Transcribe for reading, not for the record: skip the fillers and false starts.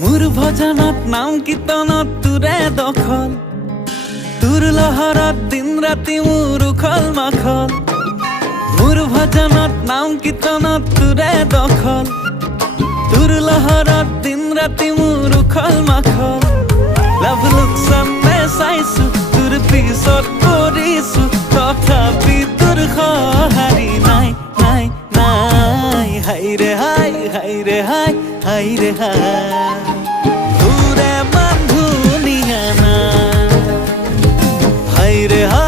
মোৰ ভজনত নাম কীৰ্তনত তোৰে দখল, তোৰ লহৰত দিন ৰাতি মোৰ উখল মাখল। মোৰ ভজনত নাম কীৰ্তনত তোৰে দখল, তোৰ লহৰত দিন ৰাতি মোৰ উখল মাখল। লাভ লোকচানে চাইছো, তোৰ পিছত পৰিছো, তথাপি তোৰ সঁহাৰি নাই নাই নাই। হাইৰে হাই হাইৰে হাই হাইৰে হাই, তোৰে মান ধুনীয়া না। হাইৰে হাই